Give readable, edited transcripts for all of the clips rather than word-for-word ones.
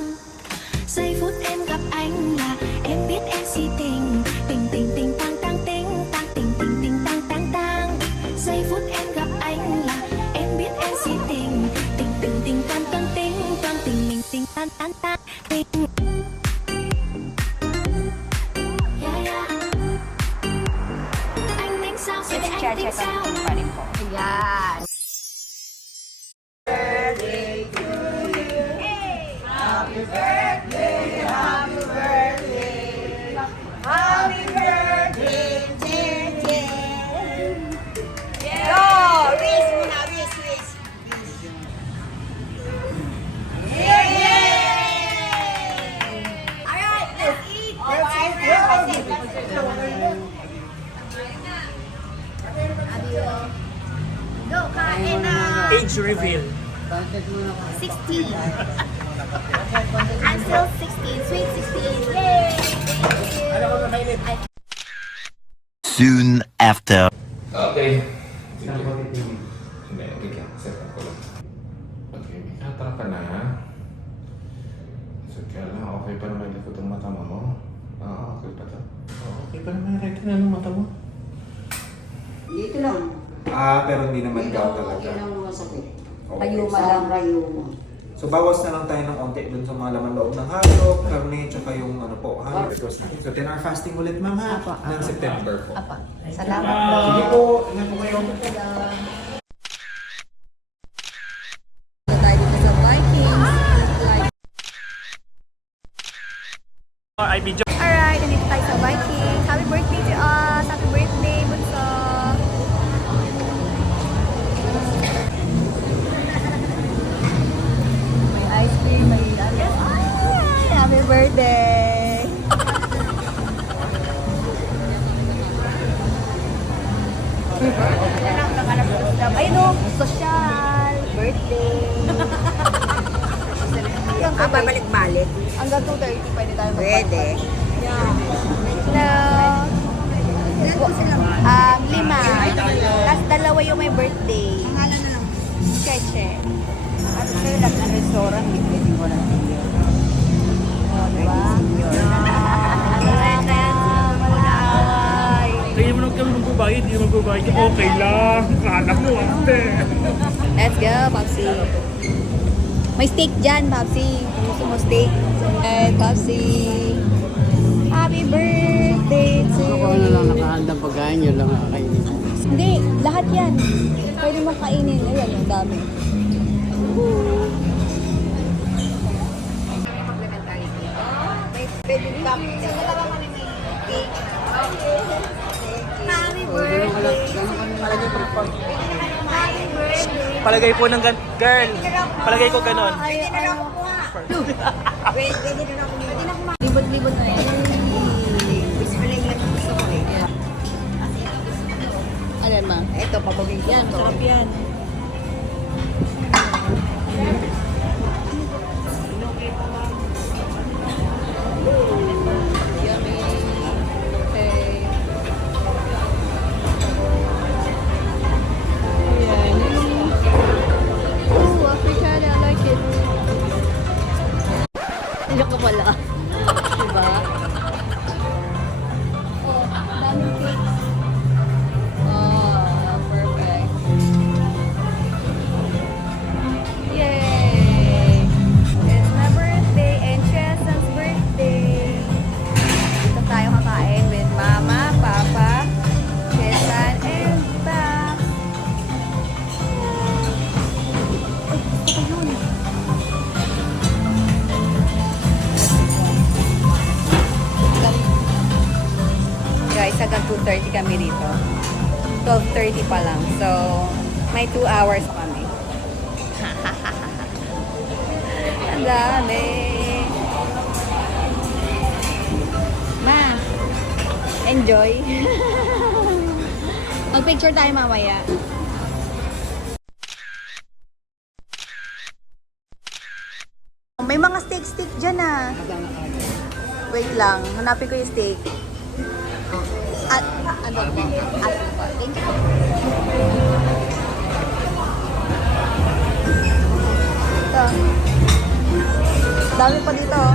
tang. Giây phút em gặp anh là em biết em si tình. Tình tình tình tang tang tình tang tình tình tình tang tang tang. Giây phút em gặp anh là em biết em si tình. Tình tình tình tang tang tình tang tình mình tình tang tang tang tình. Anh tính sao sẽ để anh tính sao? Ayan. Age reveal. 16. I'm still 16. Sweet 16. Yay! Soon after. Okay. Hindi, wait lang. Set up ko lang. Okay, Mika, tara ka na. So, kaya lang, okay pa naman likod ang mata mo. Okay pa to. Okay pa naman yung retina ng mata mo. Dito lang. Pero hindi naman daw talaga. Yan ang masakit. Okay. Rayuma lang, rayuma. So bawas na lang tayo ng konti dun sa mga laman loob ng hayop, karne, tsaka yung ano po, hayop. So 10-hour fasting ulit ma'am ha, ng September po. Apa. Salamat po. Sige po, ingat po kayo. Tayo dito sa Vikings. I video. Alright, nandito tayo sa Vikings. Happy birthday to us! Happy birthday, Bunso! May ice cream, may ano. Ay, happy birthday! Ay no, social, birthday. Babalik-balik. Hanggang 2:30 pwede tayo Pwede. Hello. 5. Tapos 2 yung may birthday. Pangalan na lang. Cheche. Ano kayo lang ng restaurant, hindi pwedeng walang video. O, diba? Kaya mo nang kami magbabayad, hindi magbabayad. Okay lang. Kala mo, ate. Let's go, Popsi. May steak dyan, Popsi. Kung gusto mo steak. Hey, Popsi. Happy birthday to you. Ako na lang nakahandang pagkain, yun lang nakakainin. Hindi, lahat yan. Pwede mong kainin. Ayan, ang dami. Happy birthday. Palagay po ng girl. Palagay ko ganon. Libot-libot na yan. Alam ma? Ito, papabing ko. Yan, sarap yan. Yummy. Okay. Ayan. Oh, Africana, I like it. Ano ka pala? Diba? Oh, daming cakes. Oh, perfect. Yay! It's my birthday and Chesa's birthday. Dito tayo kakain with Mama, Papa, Chesan, and Paps. Ay, gusto ko yun. Guys, hanggang 2:30 kami dito. 12:30 pa lang. So, may 2 hours pa kami. Ang dami. Ma, enjoy. Mag-picture tayo mamaya. May mga steak dyan ah. Wait lang, hanapin ko yung steak. At, ano po? At, thank you. Ito. Dami pa dito. Oh.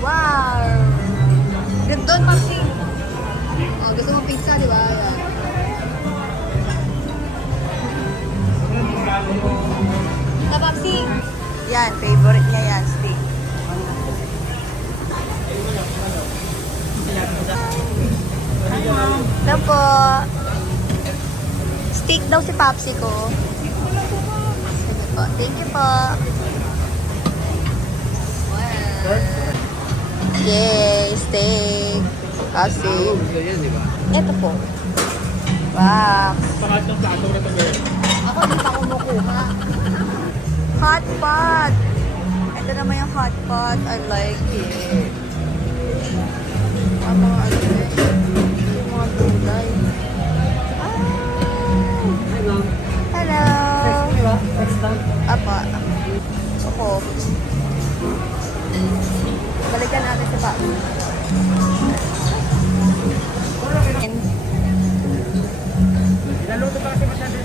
Wow! Ganda doon, Papsi. Oh, gusto mo pizza, di ba? Ayan. Ito, Papsi. Yan, favorite niya yan, steak. Ito po. Steak daw si Papsi ko. Sige po. Thank you po. Wow. Yay! Steak. Papsi. Ito po. Wow. Pangatlong plato na ito, girl. Ako hindi pa kumukuha. Hot pot. Ito naman yung hot pot. I like it. Ang mga ano eh. Yung mga gulay. Hello. Apa. Ako. Balikan natin si Papi. Naluto pa kasi masyado.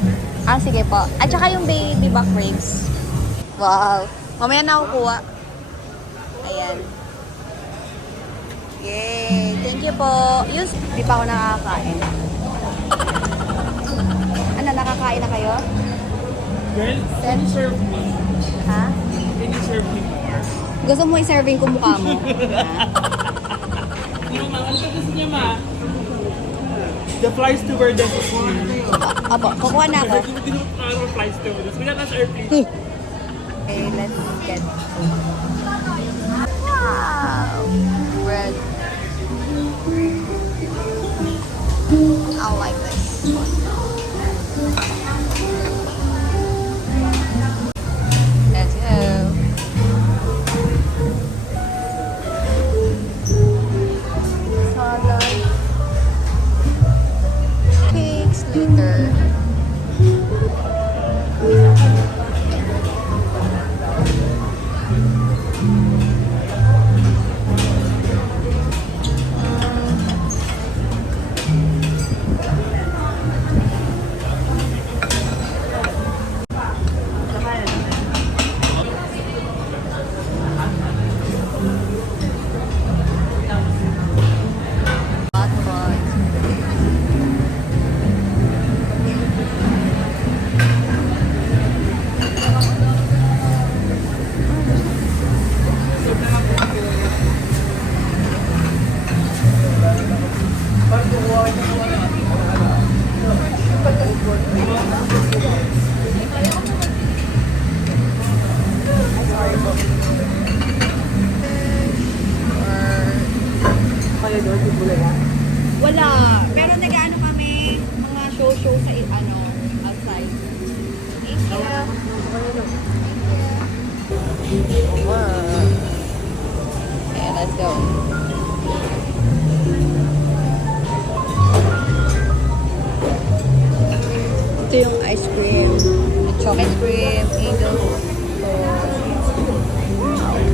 Ah, sige po. At saka yung baby back ribs. Wow. Mamaya na ako kuha. Ayan. Yay! Thank you po. Yun, di pa ako nakakain. Ano, nakakain na kayo? Girl, can you serve me? Ha? Can you serve me more? Gusto mo i-serving ko mukha mo? Ha? Di ba, ma? Ano ka gusto niya, ma? The flies to where the Opo, kukuha na ako. Ano flies to where the Kaya nasa airplane. Okay, let's get. Wow! Bread. I like this one. Let's go. Salad. Cakes later. Hot pot. Wala. Pero nag-ano kami, mga show-show sa ano, outside. Thank you. Wow. Okay, let's go. Ito yung ice cream. Chocolate cream, eagle,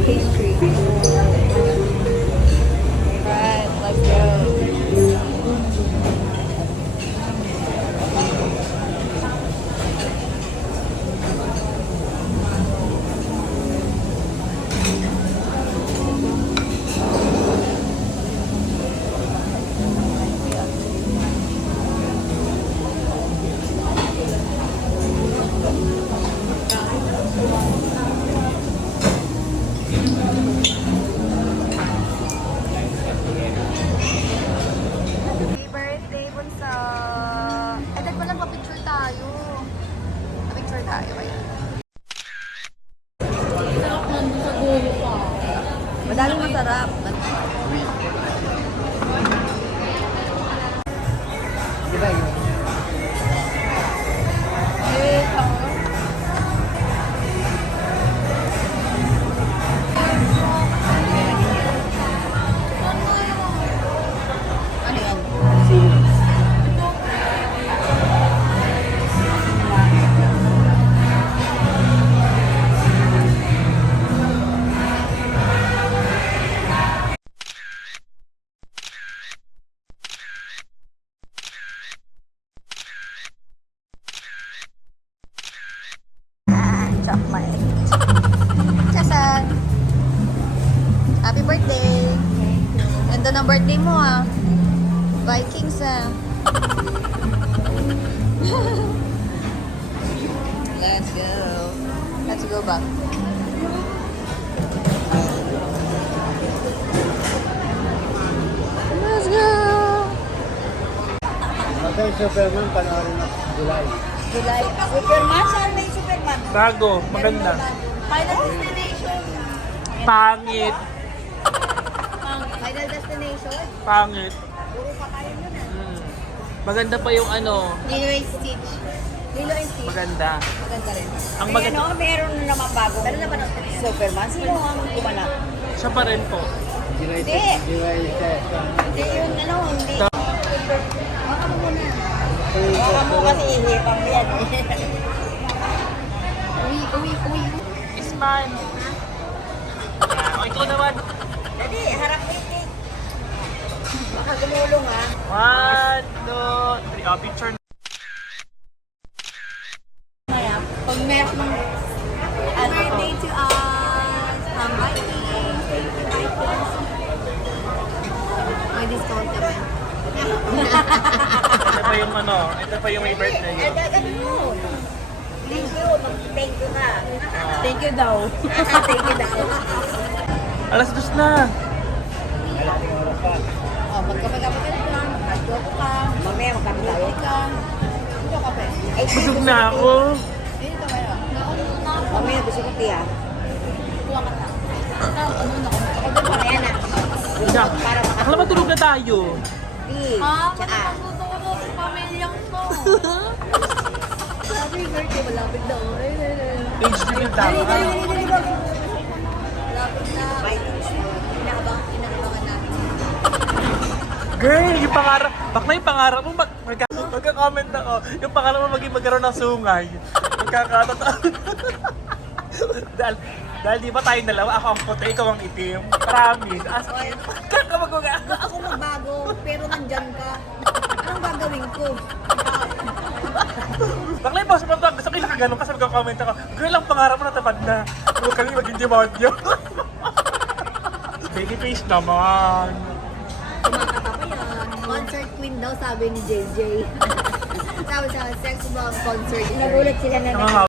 pastry. Right, let's go. birthday mo ah. Vikings ah. Let's go. Let's go back. Let's go. Okay, Superman, panoorin na July. July. Superman? Saan may Superman? Bago, maganda. Final Destination. Pangit. Final Destination? Pangit. Puro pa kayo nun ah. Maganda pa yung ano. Lilo and Stitch. Lilo and Stitch. Maganda. Maganda rin. Ang maganda. Ano, meron na naman bago. Meron na ba ng Superman? Sino ang gumanap? Siya pa rin po. July Hindi. 10. Hindi yun, ano, hindi. Baka mo muna. Baka mo kasi ihipang yan. Uwi. Isman. O, ikaw naman. Dali, harap iti. Baka gumulong ha. 1, 2, 3. Oh, picture. Pag meron ng birthday to us, Vikings. Thank you, Vikings. May discount kami. Ito pa yung ano. Ito pa yung may birthday. Ano mo? Thank you. Thank you ka. Thank you daw. Thank you daw. Alas 2 na. Oh, magkapag-kapag ka, mag-joke ka, Mamaya magkakatawa. ka. Ito kape. Busog na ako. Dito kayo. Mamaya gusto ko tiya. Kuha ka na. Ako din para yan ah. Ina, akala matulog na tayo. Tsaka. Matutulog sa pamilyang to. Happy birthday, malapit daw. Age na yung tama. Malapit na. Inaabangan natin. Girl, yung pangarap. Bak na yung pangarap mo. Magka-comment ako. Yung pangarap mo magkaroon ng sungay. Magkakataon. dahil di ba tayong dalawa? Ako ang puti, ikaw ang itim. Promise. Ako magbago, pero nandyan ka. Anong gagawin ko? Bakla yung boss mo to. Gusto ko yung nakaganon kasi magka-comment ako. Girl, ang pangarap mo natapad na. Huwag kami maging demonyo. Baby face naman. Kumakata pa yan. Concert queen daw, sabi ni JJ. Sabi sa sex bomb concert. Nagulat sila na Nangangaw.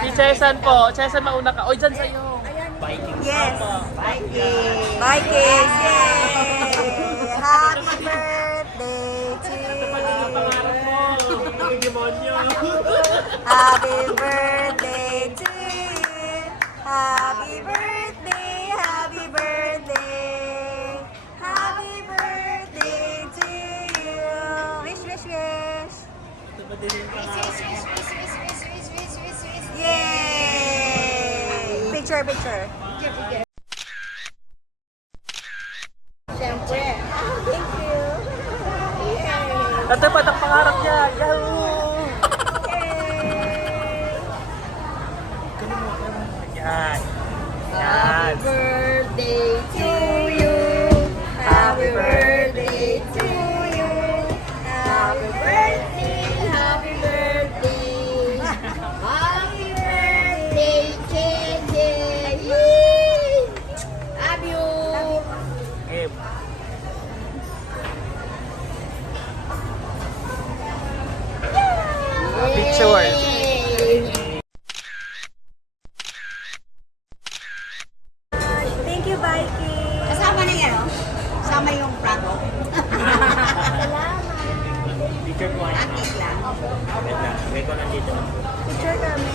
Si Chesan po. Chesan, mauna ka. Oy, dyan sa'yo. Yes. Vikings. Vikings. Yay! Happy birthday to Pangarap mo. Maging demonyo. Happy birthday to you. Happy birthday. Happy birthday. Happy birthday to you. Wish, wish, wish. Yay! Picture, picture. Siyempre. Thank you. Yay! Natapad ang pangarap niya. Yahoo! Yan. Yan. Birthday to you. Happy birthday to you. Happy birthday. Happy birthday. Happy birthday, JJ. Yay! Love you. Game. Picture. Thank you, Viking. Kasama na yan, oh. Kasama yung prato. Picture ko. Akit lang. May ko nandito. Picture kami.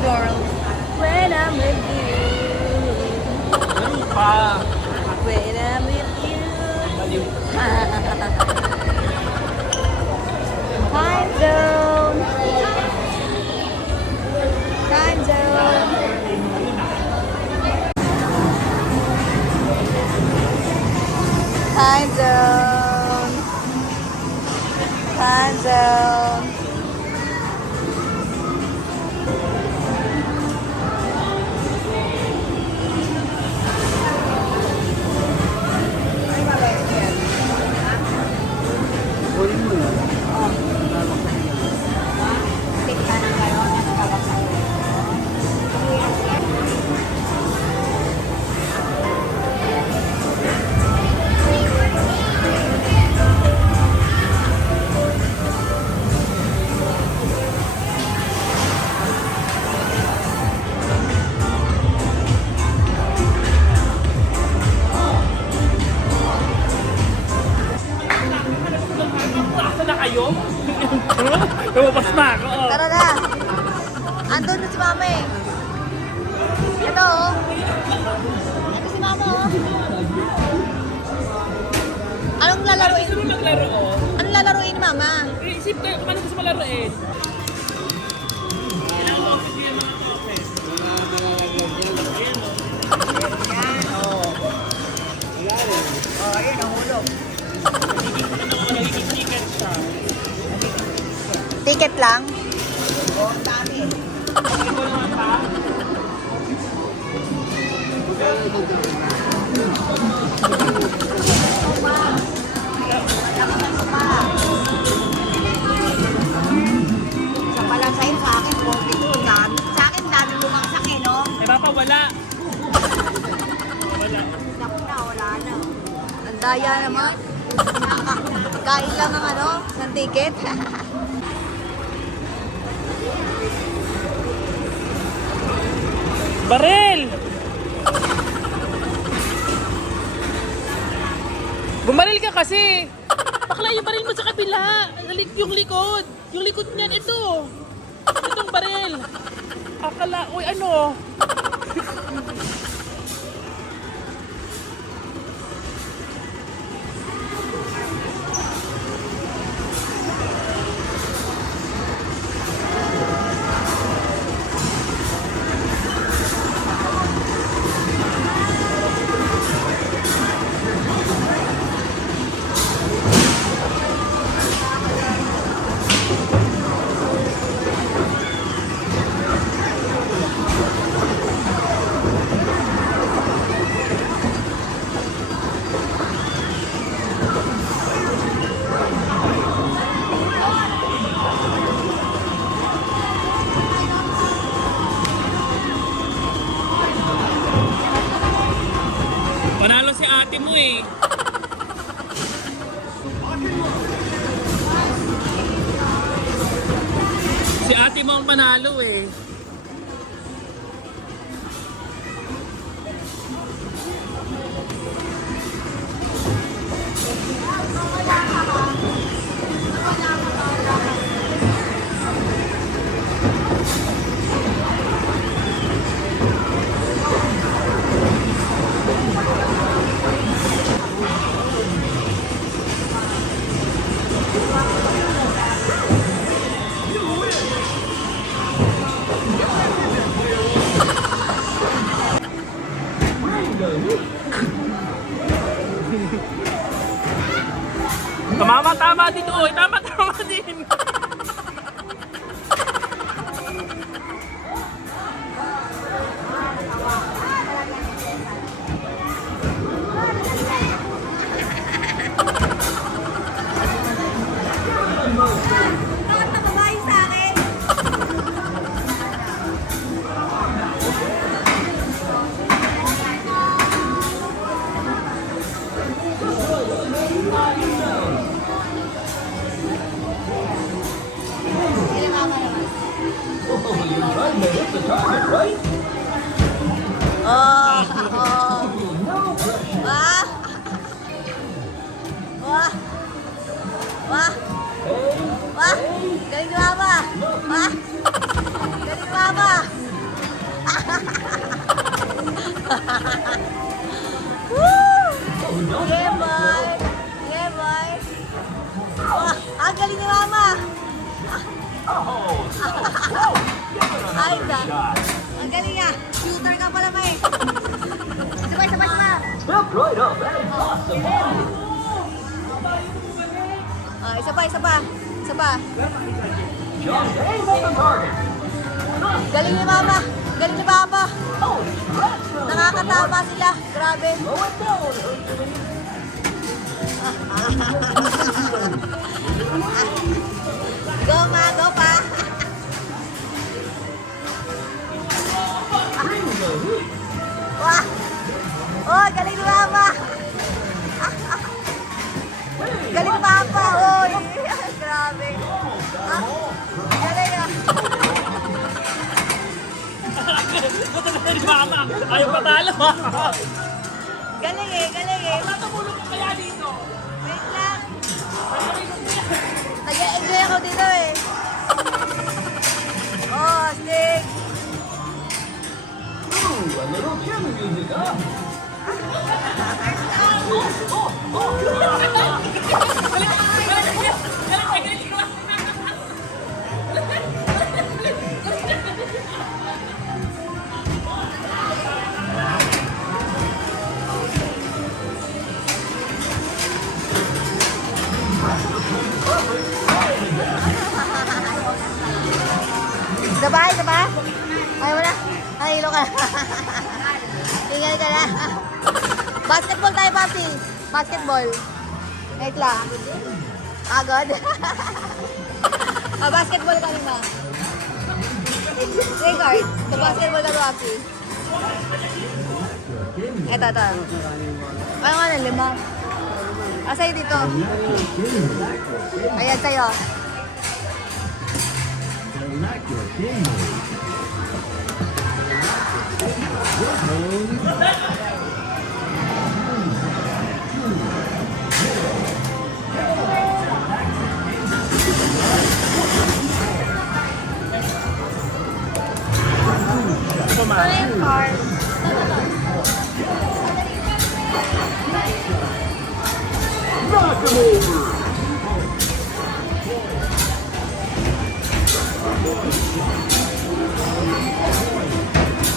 Girl. When I'm with you. Pa. When I'm with you. Maliw. Time zone. Time zone. Time zone. Time zone. Tikta ng kayo, nagkabasa. Asa na kayo? Lumabas na ako. Tara na! Andun na si mama eh. Ito oh. Ito si mama oh. Anong lalaroin? Gusto mo maglaro oh? Anong lalaroin ni mama? Isip kayo kung ano gusto malaroin. Ticket lang? Sa pala sa'yo, sa akin, 42. Sa akin, dami bumagsak eh, no? Ay baka wala. Naku na, wala na. Ang daya naman. Kain lang ng ano, ng ticket. Baril! Bumaril ka kasi! Bakla yung baril mo sa kabila! Yung likod! Yung likod niyan, ito! Itong baril! Akala, uy ano? Panalo si ate mo eh. Si ate mo ang panalo eh. Tama din oy, tama din. Bakit nakabahay sa akin? Oh, oh. Wah. Wah. Wah. Wah. Galing ni Mama. Wah. Galing ni Mama. Woo! Yeah, boy. Yeah, boy. Wah, ang galing ni Mama. Ay, da. Ang galing niya. Shooter ka pala, May. Sabay, sabay, sabay. Ah, isa pa, isa pa. Isa pa. Galing ni Mama. Galing ni Papa. Nakakatama sila. Grabe. tama. Ayaw patalo. Galing eh, galing eh. Tatapulog ko kaya dito. Wait lang. Nag-enjoy ako dito eh. Oh, stick. Sabay, sabay. Ayaw mo na. Ay, ilo ka. Tingnan ka na. Basketball tayo, papi. Basketball. Wait lang. Agad. Basketball ka rin ba? Regard. Basketball ka, papi. Eto, eto. Ano nga na, 5. Sa'yo dito. Ayan, sa'yo.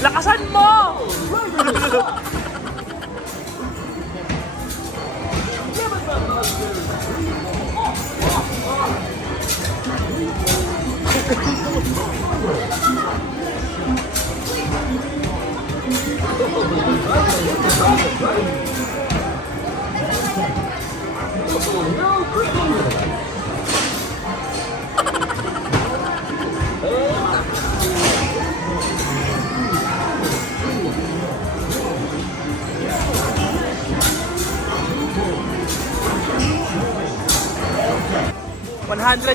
Lakasan mo!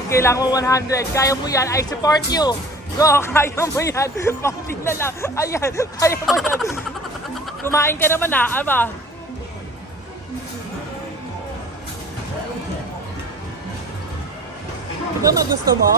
Kailangan mo 100. Kaya mo yan. I support you. Go, kaya mo yan. Konti na lang. Ayan, kaya mo yan. Kumain ka naman ha, ama. Ito ba gusto mo?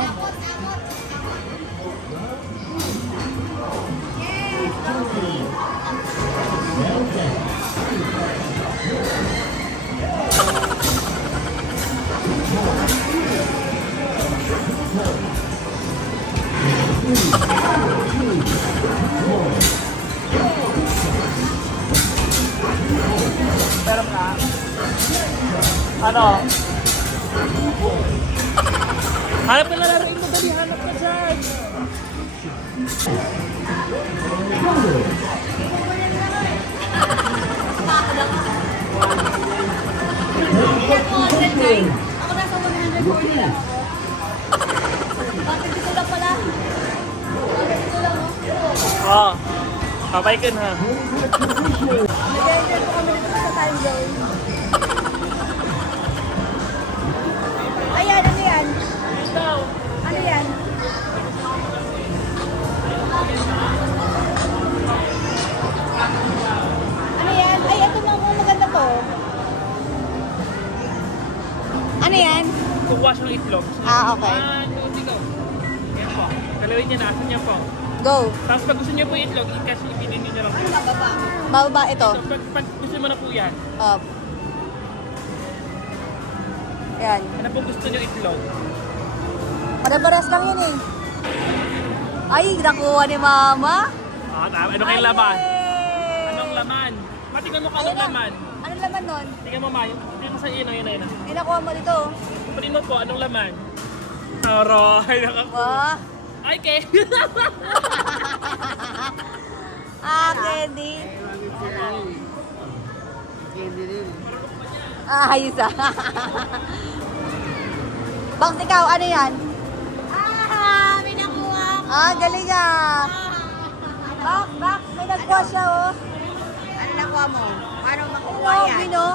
Pero nga, ano? Hanap ka na laruin mo, dali, hanap ka dyan. Ako nasa 140 lang. Bakit dito lang pala? Bakit dito lang Oo. Papaikin ha. Nag-enjoy po kami dito sa time zone. Ayan, ano yan? Ano yan? Ano yan? Ay, ito na mo, maganda to. Ano yan? Kukuha siyang itlog. Ah, okay. 1, 2, 3, go. Yan po. Galawin niya na. Asan niya po? Go. Tapos pag gusto niyo po yung itlog, i-cash ipinin niyo na lang. Bababa ito. So, pag gusto mo na po yan, Up. Yan. ano po gusto niyo itlog? Pare-pares lang yun eh. Ay, nakuha ni Mama. Ah, tama. Ano kayong laman? Ay! Anong laman? Matingnan mo ka anong laman. Anong laman nun? Tingnan mo ma, tingnan mo sa yun, yun. Ay, nakuha mo dito. Tingnan mo po, anong laman? Aray, Wah. Ay, kay. Candy. Ayos ah. Bangs, ikaw, ano yan? May nakuha. Galing ah. Bangs, may nagkuha siya oh. Ano nakuha mo? Paano makukuha Ano, yan? Bino?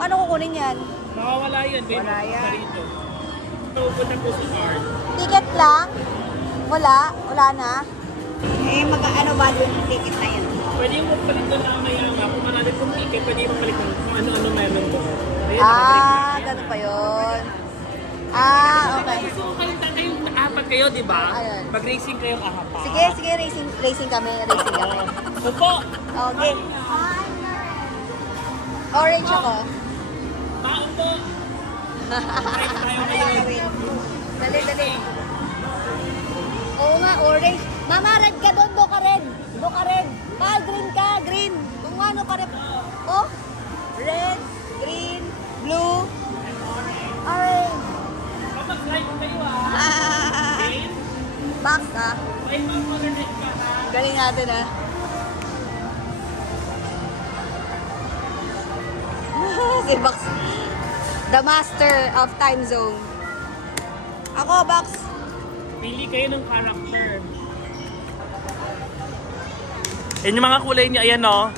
Paano kukunin yan? Makawala yan, babe. Wala yan. Narito. Ito, punta po sa card. Ticket lang? Wala? Wala na? Eh, ano ba yung ticket na yan? Pwede mo palit doon na maya nga. Kung marami pong ticket, pwede mo palit doon kung ano-ano meron doon. Ayun, Ah, ganun pa yun. Ah, okay. Gusto ko kayong apat kayo, di ba? Ayun. Mag-racing kayong apat. Sige, sige, racing kami, racing kami. Opo. Okay. Orange ako. Tao po. Tayo ngayon. Dali, dali. Oo nga, orange. Mama, red ka doon, do ka red. Do ka red. Pa, green ka, green. Kung ano pa rin. Oh, red, green, blue, orange. Mag-slide kayo Ah, box ah. Ay, mag-red ka ha. Galing natin ah. Si Box. The master of time zone. Ako, Box. Pili kayo ng character. Yan yung mga kulay niya, ayan o.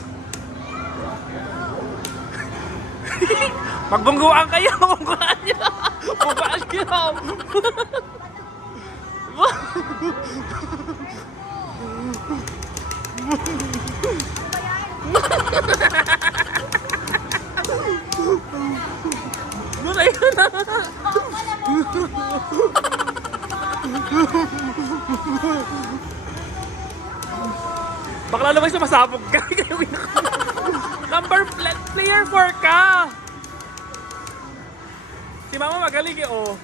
Magbungguan kayo, magbungguan nyo. Magbungguan nyo. Doon ayun na. Baka lalo may sumasabog ka. Player 4 ka. Si Mama magaling eh, oh.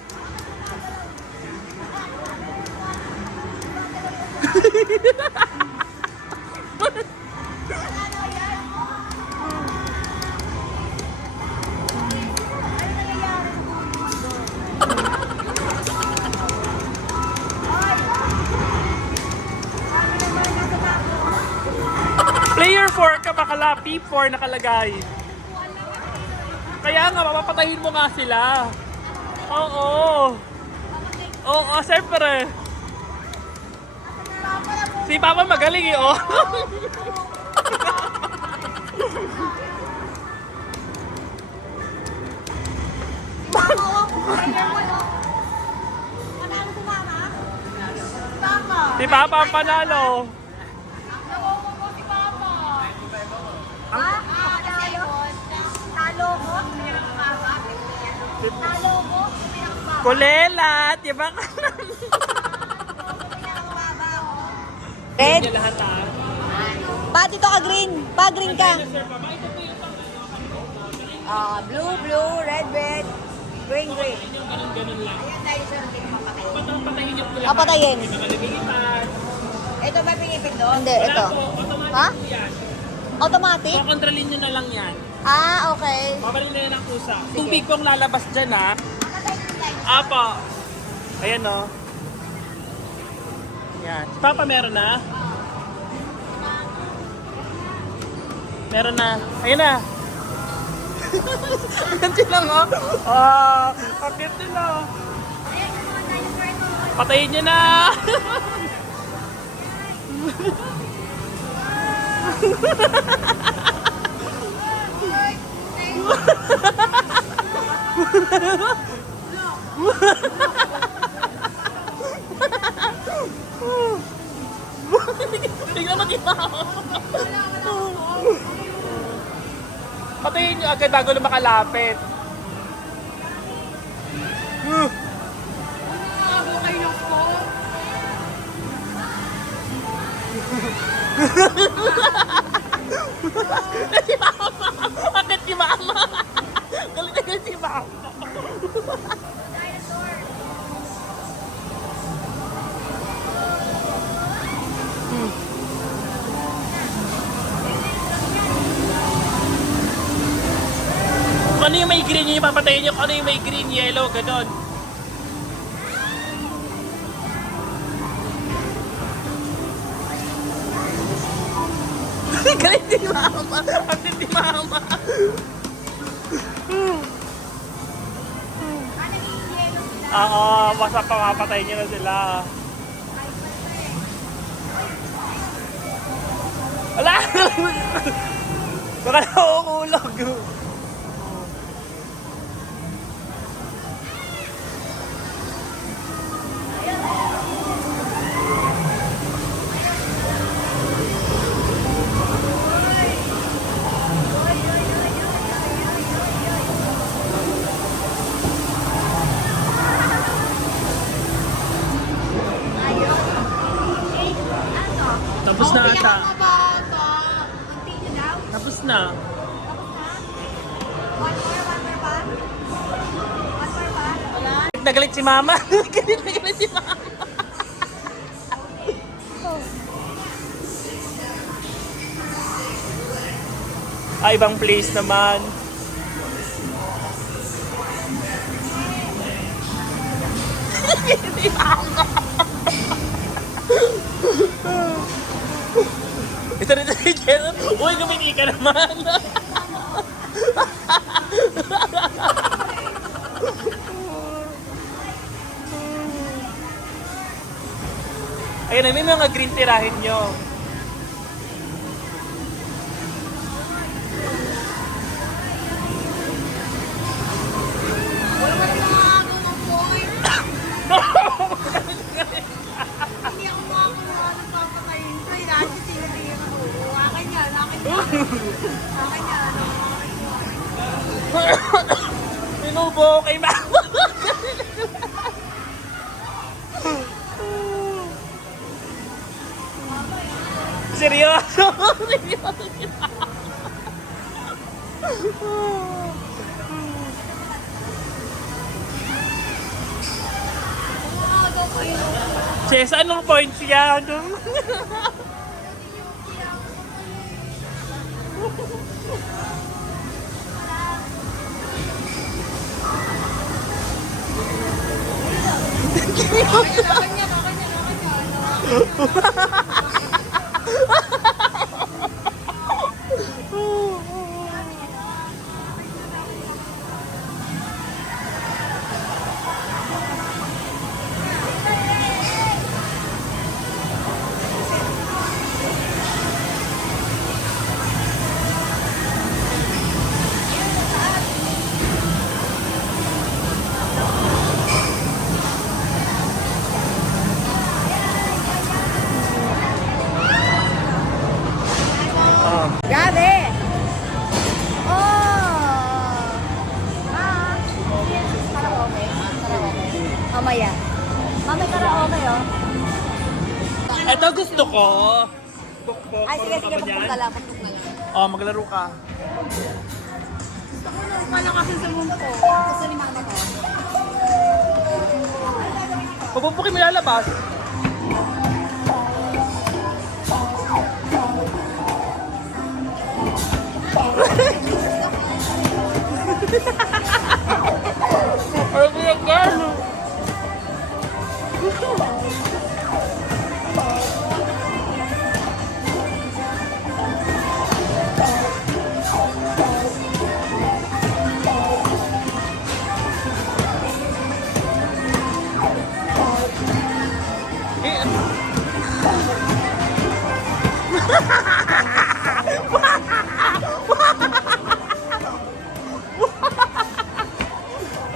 Player 4 ka bakala, P4 nakalagay. Kaya nga, mapapatayin mo nga sila. Oo. Oo, siyempre. Si Papa magaling eh, oh. Si Papa ang panalo. Kulela, di ba? Red. Lahat ah. Pa, dito ka green. Pa, green ka. Ah, blue, blue, red, red, green, green. Ganun lang. Patayin niyo po Ah, patayin. Ito ba pinipin doon? Hindi, ito. Ha? yan. Automatic? Kontrolin nyo na lang yan. Ah, okay. Paparin na yan ang kusa. Tubig pong lalabas dyan ha. Apo. Ayan o. Yan. Si Papa meron na. Meron na. Ayan na. Ayan sila nga. Ah, kapit nila. Patayin nyo na. Tingnan mo di ba? Patayin nyo agad bago na makalapit. Si Mama! Bakit si Mama? Galit na si Mama. Kung ano yung may green yung papatayin nyo, kung ano yung may green, yellow, ganon. Galit si Mama! Galit si Mama! Oo, basta pamapatay nyo na sila. Wala! Baka nauulog. na galit si mama. Galit na galit si mama. Ibang place naman. Ito rin si Jason. Uy, gumini ka naman. Ayun na, may mga green tirahin nyo. Hindi ako makakuha ng papatayin ko. Lagi tinitingin ako. Akin yan, akin yan. Akin yan. Pinubo ko kay mama. Seryoso? Seryoso kita. Ches, anong points yan? Gabi! Mamaya. Mamaya karaoke, oh. Ito gusto ko. Ay, sige, sige, magpunta lang. Oh, maglaro ka. Wala kasi sa mundo ko. Gusto ni mama ko. Papupukin mo lalabas. Ay, kuya Carlo.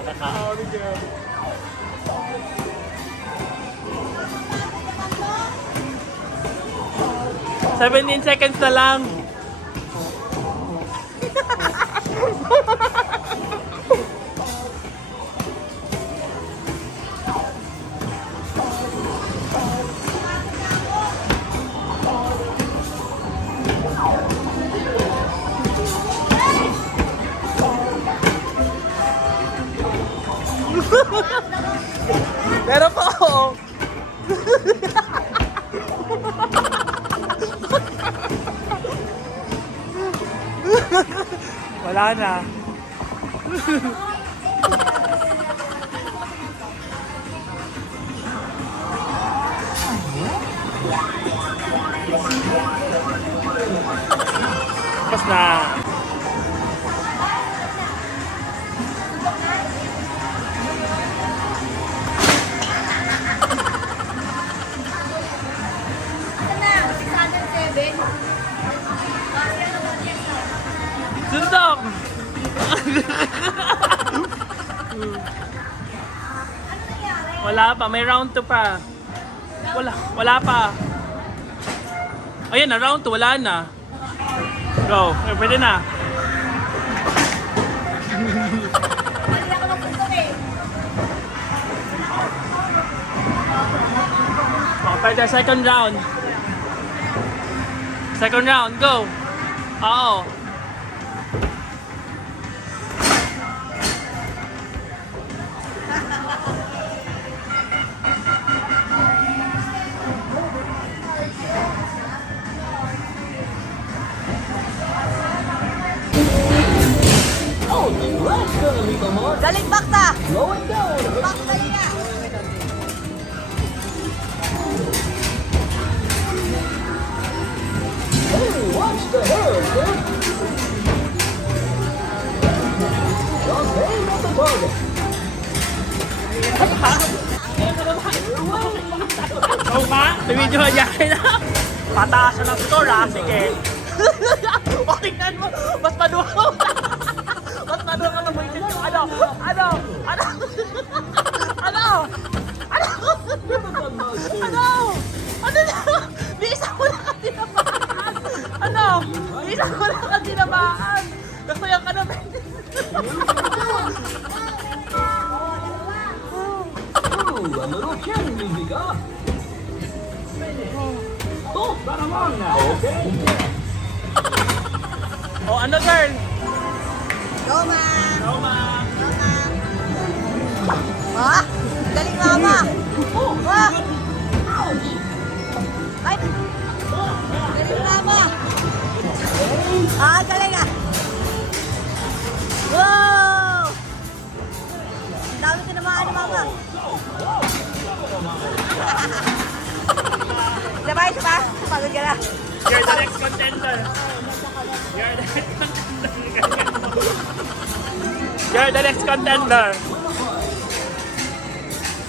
Nakakawin dyan. 17 seconds na lang. Pero po, wala na. Tapos na. Sundok! Wala pa, may round 2 pa. Wala pa. Ayan na, round 2, wala na. Go, pwede na. Pwede, second round. Second round, go. Oo. Box, dali na. Oo ka? Video niya na. Pataasan ng score ah. Sige. O, tingnan mo. Mas maduho. Mas maduho ka ng buwisit yung ano. Ano? Ano? Ano? Ano? Ano? Ano na? Di isa mo na kasi nabaan. Ano? Di isa mo na kasi nabaan. Nagsayak ka na, Ben. Oh, ano girl? Go, ma. Go, ma. Go, ma. Ha? Galing, mama. Ha? Ay. Galing, mama. Ah, galing ah. Wow! Dami tinamaan ni mama. Sabay, sabay. Pagod ka na. You're the next contender. You're the next contender. You're the next contender.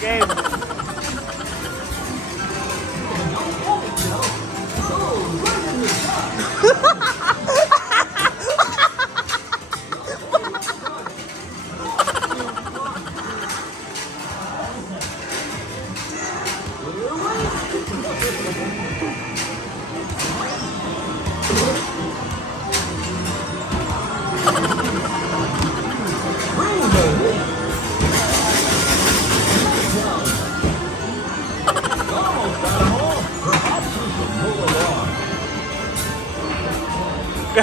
Game.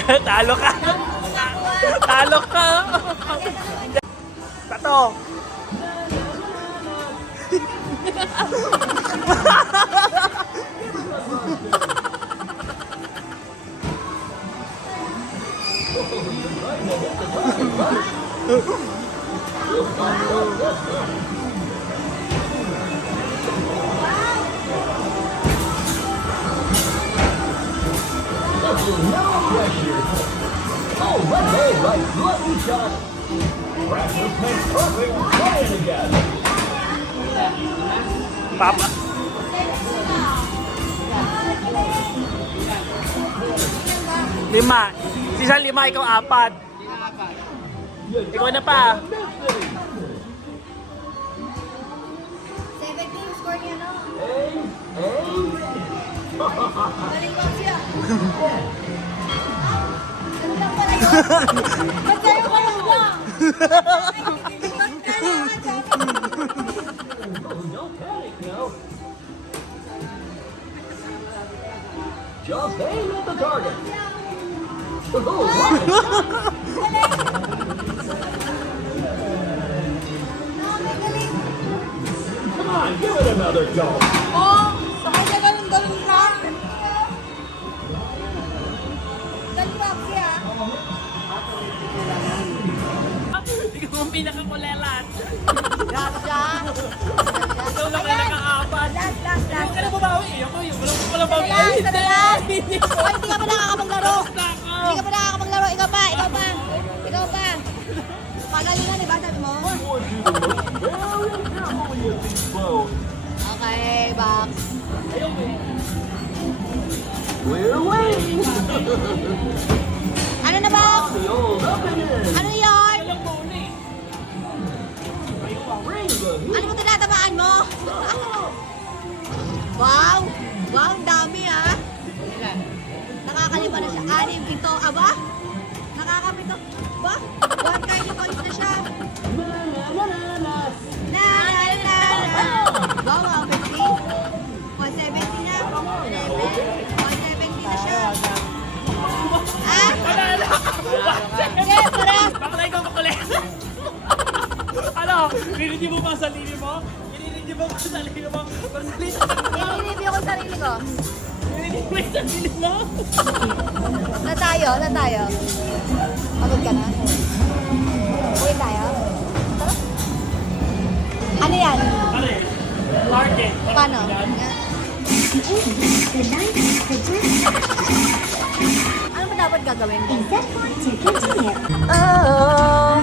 Talo ka. Talo ka. Tato. Papa. Lima. Sisa lima, ikaw apat. Ikaw na pa. 17 yung score niya, no? Galing ko siya. Ano lang pala yun? Ba't kayo ka lang ba? Ba't kailangan Just aim at the target. Come on, give it another go. Oh, sakay ka ganun ka. Galing ba siya? Ikaw ang pinakakulelat. Last siya. Ikaw lang kayo nakaapat. Last. Ikaw ka na babawi. Ako yun. Walang babawi. Last, ito na last. Ay, hindi ka pa nakakapaglaro. Ako. Hindi ka pa nakakapaglaro. Ikaw pa. Pagalingan, di ba? Sabi mo? Okay, box. We're waiting. Ano na, box? Hold up in it. Ano yun? Walang mauli. Bring the heat. Ano mo tinatamaan mo? Wow! Wow, ang dami ah! Nakakalima na siya. 6, 7, aba? Nakakapito. Ba? 1 points na siya. Na. Wow, wow, 50. 170 na. 170 na siya. Ah? Sige, paras. Bakla ikaw makulit. Ano? Pinindi mo ba ang sarili mo? Pinindi mo ba ang sarili mo? Nililibig ako sa sarili ko. Pinindi mo yung sarili mo? Na tayo. Pagod ka na? Uwi tayo? Tara. Paano? Ano ba dapat gagawin mo? Oh.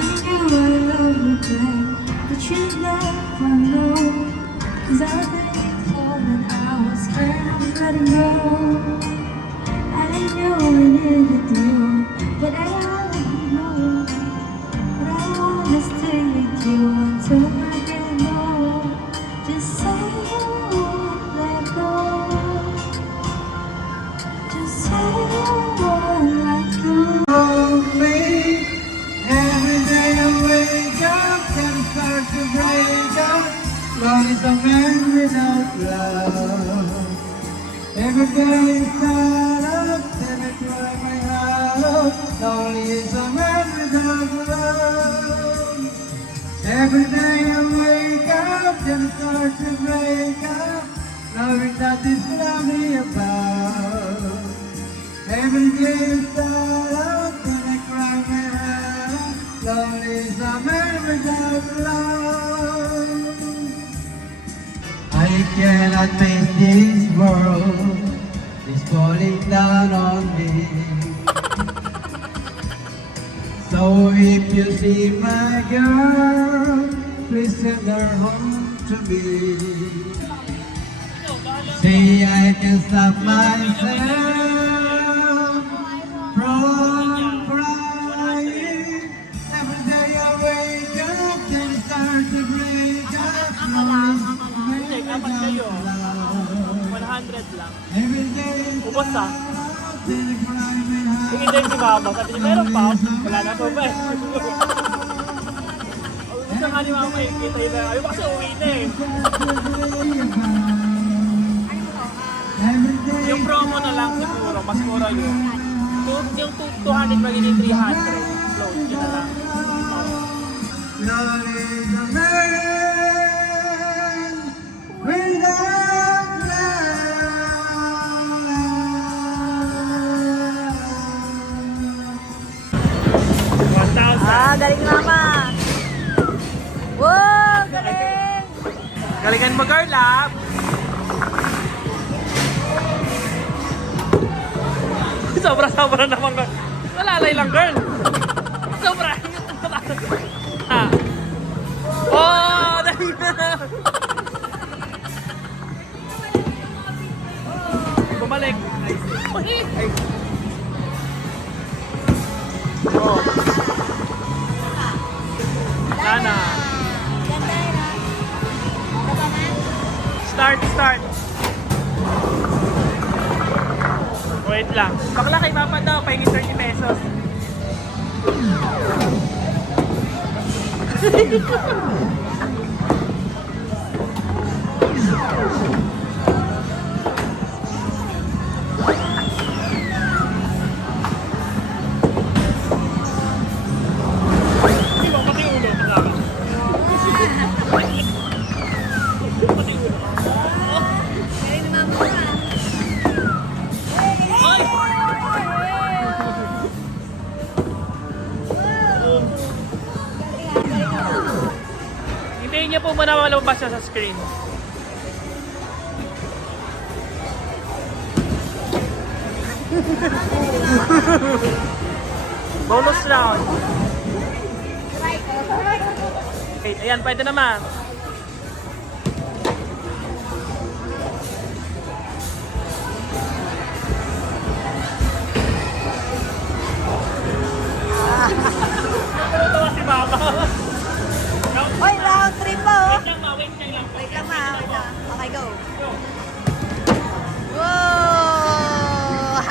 Just say you won't let go. Just say you won't let go. Every day I wake up and start to break up. Love is a man without love. Every day I start up and I cry my heart out. Lonely is a man without love. Every day I wake up and start to break up. Love is not this lovely about. Every day I start out and I cry my heart out. Lonely is a man without love. I cannot face this world. It's falling down on me. So if you see my girl, please send her home to me. Say I can stop myself from crying. Every day I wake up and start to break up. Check, apat kayo. 100 lang. Every day Ubos ah. then I cry my heart. Yung hindi si Mama, sabi niya, meron pa. Wala na po ba eh. Gusto nga ni Mama eh, kita yun na. Ayaw kasi uwi na eh. Yung promo na lang siguro, mas mura yun. Yung 200 magiging 300. Float, yun na lang. Love is a man without love. 1,000. Galing Mama. Wow, galing. Galingan mo, girl, love. Sobra-sobra naman, girl. Nalalay lang, girl. Sobra. Ah. Oh, dahil na. Bumalik. Ay. Oh. Sana. Ganda yun ah. Ganda na. Start. Wait lang. Bakla kay Papa daw, pahingin 30 pesos. Hindi mo, pati ulo. Pati ulo. Galing ni Mama ah. Hintayin niyo po muna malabas siya sa screen. Bonus round. Okay, ayan, pwede naman. Natutuwa si Mama. Oy, round 3 pa oh. Wait lang ma, wait lang. Wait lang ma, wait lang. Okay, go. Wow!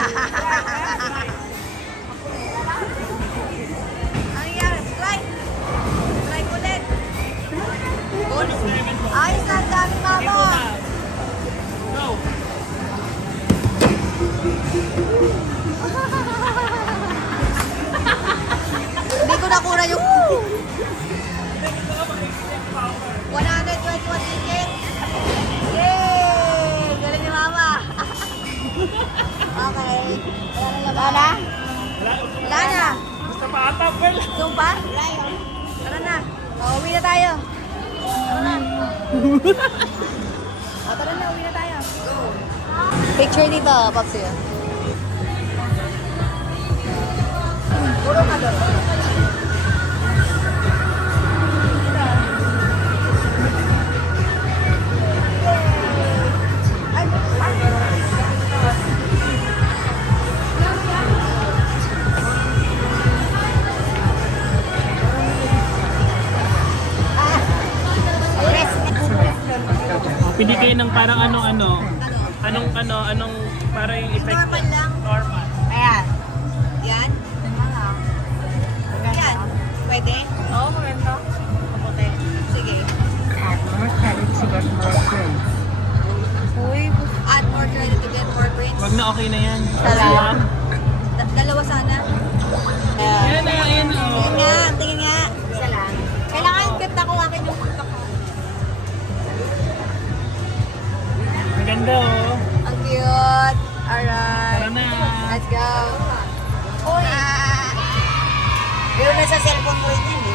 Ano yan? Strike! Strike ulit! Bonus. Ayos na, ang dami Mama. Go! Hindi ko nakuna yung 121 ticket. Yay! Galing ni Mama. Okay. Wala na? Wala na. Gusto pa atap, girl. Zoom pa? Tara na. Pauwi na tayo. Tara na. Picture dito, Papsi. Pili kayo ng parang anong para yung effect. Normal lang. Normal. Ayan. Yan. Yan. Pwede? Oo, maganda. Kaputi. Sige. Add more credit to get more friends. Uy, add more credit to get more prints. Wag na, okay na yan. Salam. Dalawa sana. Yan na, yan na. Tingin nga, tingin nga. Isa lang. Kailangan kita ko akin yung punta ko. Ang ganda oh. Ang cute. Tara Alright. na. Let's go. Uy. Pero nasa cellphone ko rin yan.